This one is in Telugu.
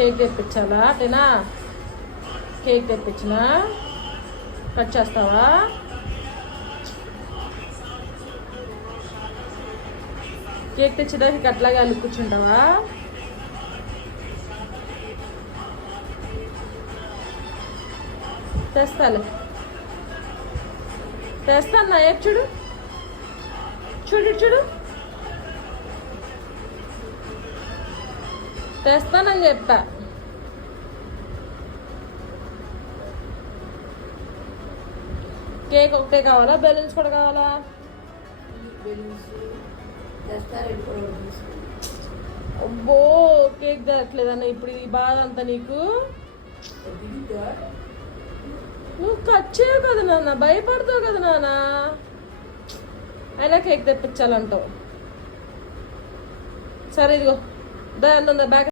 కేక్ తెప్పించాలా అటేనా? కేక్ తెప్పించినా కట్ చేస్తావా? కేక్ తెచ్చేదానికి అట్లాగే అల్లు కూర్చుంటావా? తెస్తాలే, తెస్తాను. ఏపు చూడు, చూడు చూడు, తెస్తానని చెప్పా. కేక్ ఒకటే కావాలా, బెలూన్స్ కూడా కావాలా? అబ్బో కేక్ దొరకలేదన్న ఇప్పుడు ఈ బాధ అంతా నీకు. నువ్వు కట్ చేయవు కదా నాన్న, భయపడతావు కదా నాన్న. అయినా కేక్ తెప్పించాలంటావు. సరే ఇదిగో దా బ్యాగ్